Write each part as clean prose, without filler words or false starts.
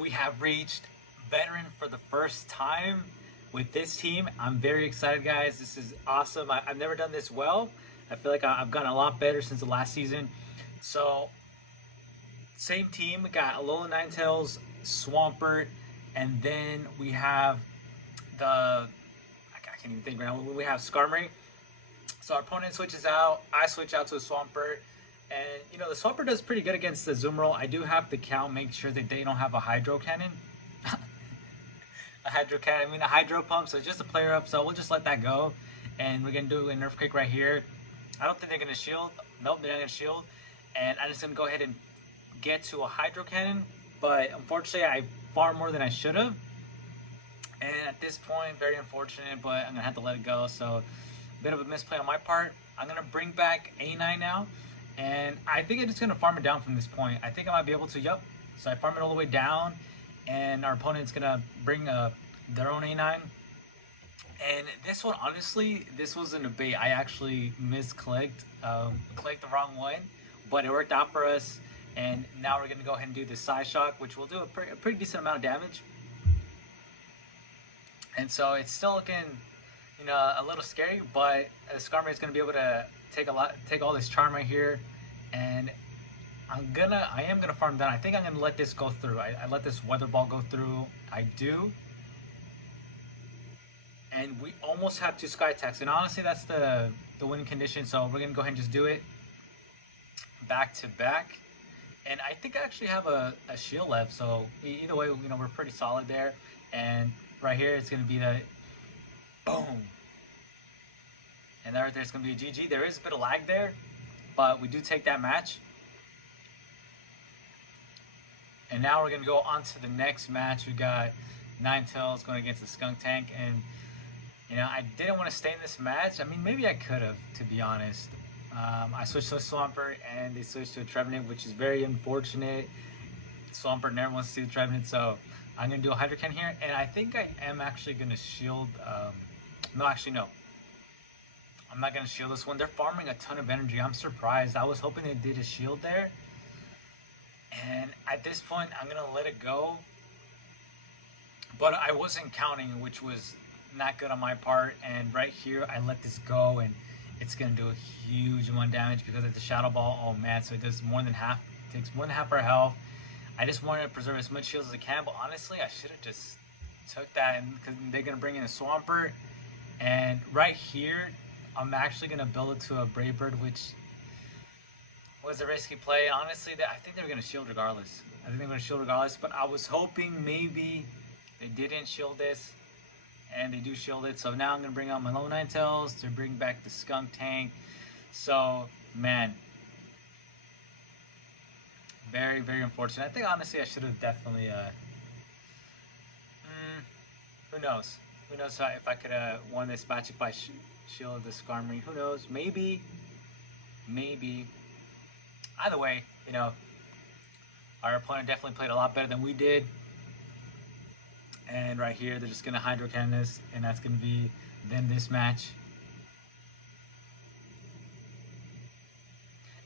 We have reached veteran for the first time with this team. I'm very excited, guys. This is awesome. I've never done this well. I feel like I've gotten a lot better since the last season. So, same team. We got Alola Ninetales, Swampert, and then we have I can't even think right now. We have Skarmory. So our opponent switches out. I switch out to a Swampert. And, the Swampert does pretty good against the Zoomerl. I do have to make sure that they don't have a Hydro Cannon. A Hydro Pump. So it's just a player up. So we'll just let that go. And we're going to do an Earthquake right here. I don't think they're going to shield. Nope, they're not going to shield. And I'm just going to go ahead and get to a Hydro Cannon. But unfortunately, I farmed more than I should have. And at this point, very unfortunate, but I'm going to have to let it go. So a bit of a misplay on my part. I'm going to bring back A9 now. And I think I'm just going to farm it down from this point. I think I might be able to, yep. So I farm it all the way down. And our opponent's going to bring their own A9. And this one, honestly, this was a debate. I actually misclicked, clicked the wrong one. But it worked out for us. And now we're going to go ahead and do the Psy Shock, which will do a pretty decent amount of damage. And so it's still looking, a little scary, but Skarmory is going to be able to take all this charm right here, and I am gonna farm down. I think I'm gonna let this go through. I let this Weather Ball go through. I do, and we almost have 2 Sky Attacks, and honestly, that's the winning condition. So we're gonna go ahead and just do it back to back. And I think I actually have a shield left, so either way, we're pretty solid there. And right here, it's gonna be the boom. And there's going to be a GG. There is a bit of lag there, but we do take that match. And now we're going to go on to the next match. We got Ninetales going against the Skuntank. And, I didn't want to stay in this match. I mean, maybe I could have, to be honest. I switched to a Swampert, and they switched to a Trevenant, which is very unfortunate. Swampert never wants to see the Trevenant, so I'm going to do a Hydro Cannon here. And I think I am actually going to shield... no. I'm not going to shield this one. They're farming a ton of energy. I'm surprised. I was hoping they did a shield there. And at this point, I'm going to let it go. But I wasn't counting, which was not good on my part. And right here, I let this go. And it's going to do a huge amount of damage because it's a Shadow Ball. Oh, man. So it does more than half. It takes more than half our health. I just wanted to preserve as much shields as I can. But honestly, I should have just took that. Because they're going to bring in a Swampert. And right here... I'm actually going to build it to a Brave Bird, which was a risky play. Honestly, I think they were going to shield regardless. But I was hoping maybe they didn't shield this, and they do shield it. So now I'm going to bring out my Alola Ninetales to bring back the Skuntank. So, man, very, very unfortunate. I think, honestly, I should have definitely... who knows? Who knows if I could have won this match if I shielded the Skarmory. Who knows? Maybe. Either way, our opponent definitely played a lot better than we did. And right here, they're just going to Hydro Cannon this, and that's going to be then this match.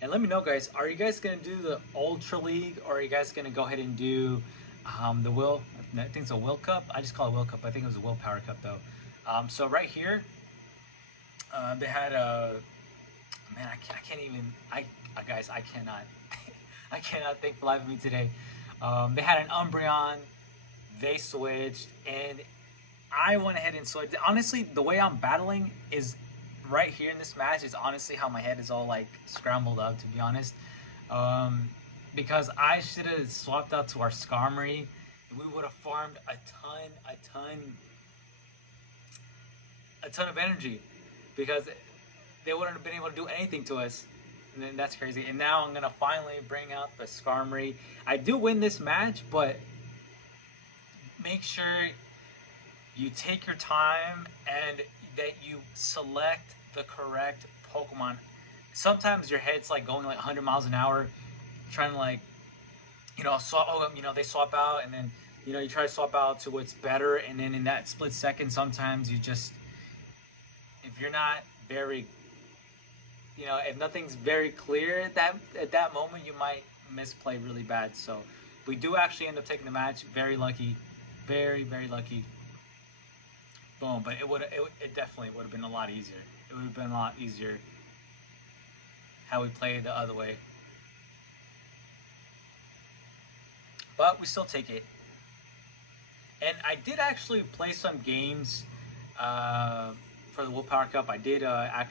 And let me know, guys, are you guys going to do the Ultra League, or are you guys going to go ahead and do the Will? I think it's a Will Cup. I just call it Will Cup. I think it was a Willpower Cup, though. So right here, they had a... Man, I can't even... guys, I cannot... I cannot think for life of me today. They had an Umbreon. They switched. And I went ahead and switched. Honestly, the way I'm battling is... Right here in this match is honestly how my head is all, like, scrambled up, to be honest. Because I should have swapped out to our Skarmory. We would have farmed a ton of energy, because they wouldn't have been able to do anything to us. And then that's crazy. And now I'm gonna finally bring out the Skarmory. I do win this match, but make sure you take your time and that you select the correct Pokemon. Sometimes your head's like going like 100 miles an hour, trying to like, they swap out, and then you try to swap out to what's better, and then in that split second, sometimes you just, if you're not very, if nothing's very clear at that moment, you might misplay really bad. So we do actually end up taking the match. Very lucky, very lucky. Boom! But it definitely would have been a lot easier. It would have been a lot easier how we played the other way. But we still take it. And I did actually play some games for the Willpower Cup. I did I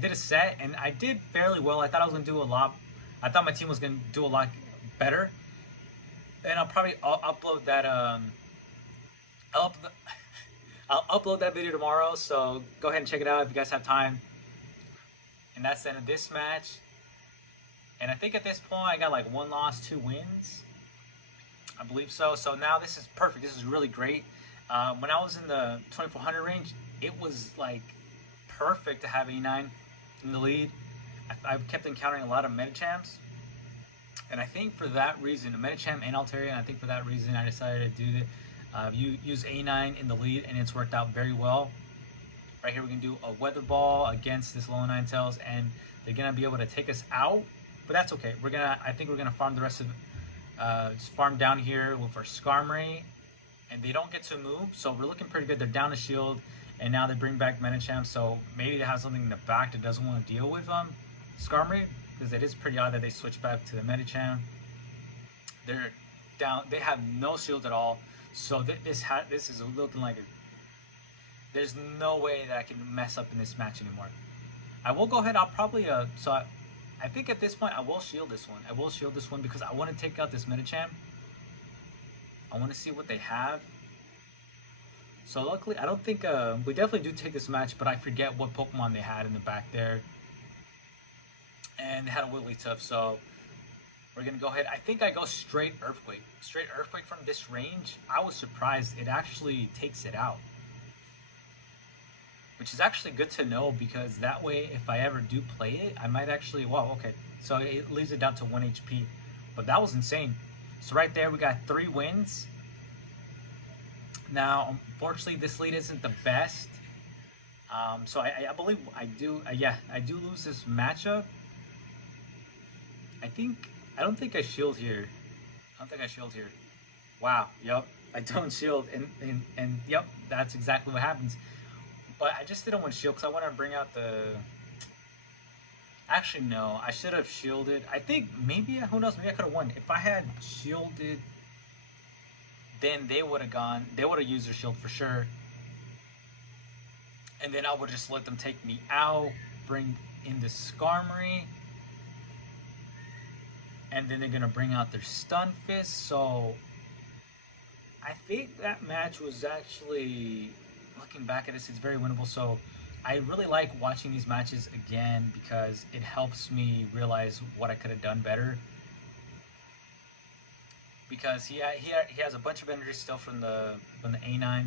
did a set, and I did fairly well. I thought I was going to do a lot. I thought my team was going to do a lot better. And I'll probably upload that. I'll upload that video tomorrow. So go ahead and check it out if you guys have time. And that's the end of this match. And I think at this point I got like 1 loss, 2 wins. I believe so. So now this is perfect. This is really great. When I was in the 2400 range, it was like perfect to have A9 in the lead. I kept encountering a lot of Metachamps. And I think for that reason, a Metacham and Altaria, and I think for that reason I decided to do that. Use A9 in the lead, and it's worked out very well. Right here we can do a Weather Ball against this low Ninetales, and they're going to be able to take us out. But that's okay. I think we're going to farm the rest of just farm down here with our Skarmory, and they don't get to move, so we're looking pretty good. They're down to shield, and now they bring back Metachamp, so maybe they have something in the back that doesn't want to deal with Skarmory, because it is pretty odd that they switch back to the Metachamp. They're down. They have no shield at all, so this is looking like there's no way that I can mess up in this match anymore. I will go ahead. I'll probably I think at this point I will shield this one. I will shield this one because I want to take out this Metachamp. I want to see what they have. So luckily, I don't think we definitely do take this match, but I forget what Pokemon they had in the back there. And they had a Wigglytuff, so we're gonna go ahead. I think I go straight Earthquake. Straight Earthquake from this range. I was surprised it actually takes it out, which is actually good to know, because that way if I ever do play it, I might actually, wow, okay. So it leaves it down to 1 HP. But that was insane. So right there we got 3 wins. Now, unfortunately, this lead isn't the best. So I believe I do, I do lose this matchup. I don't think I shield here. I don't think I shield here. Wow, yep, I don't shield, and yep, that's exactly what happens. But I just didn't want to shield because I want to bring out the... Actually, no. I should have shielded. I think maybe, who knows, maybe I could have won. If I had shielded, then they would have gone. They would have used their shield for sure. And then I would just let them take me out, bring in the Skarmory. And then they're going to bring out their Stun Fist. So I think that match was actually... Looking back at this, it's very winnable. So I really like watching these matches again because it helps me realize what I could have done better. Because he has a bunch of energy still from the A9,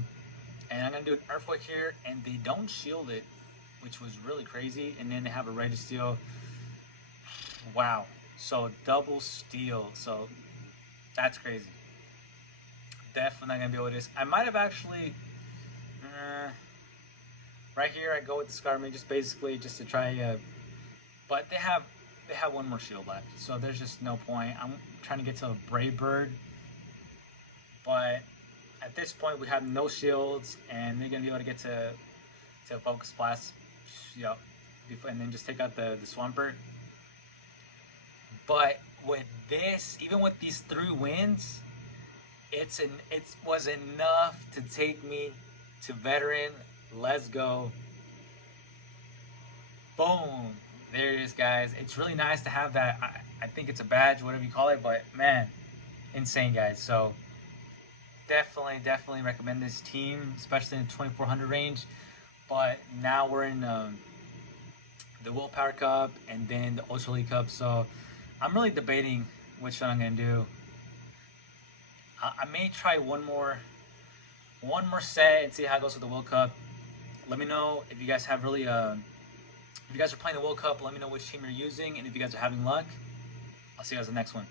and I'm gonna do an Earthquake here, and they don't shield it, which was really crazy. And then they have a Registeel. Wow! So double steal. So that's crazy. Definitely not gonna be able to do this. I might have actually. Right here I go with the Skarmory just to try, but they have 1 more shield left, so there's just no point. I'm trying to get to a Brave Bird, but at this point we have no shields, and they're gonna be able to get to Focus Blast, yep, and then just take out the Swampert. But with this, even with these 3 wins, it was enough to take me to veteran. Let's go. Boom. There it is, guys. It's really nice to have that. I think it's a badge, whatever you call it, but man, insane, guys. So definitely recommend this team, especially in the 2400 range. But now we're in the Willpower Cup and then the Ultra League Cup, so I'm really debating which one I'm gonna do. I may try one more set and see how it goes with the World Cup. Let me know if you guys have really if you guys are playing the World Cup. Let me know which team you're using, and if you guys are having luck. I'll see you guys in the next one.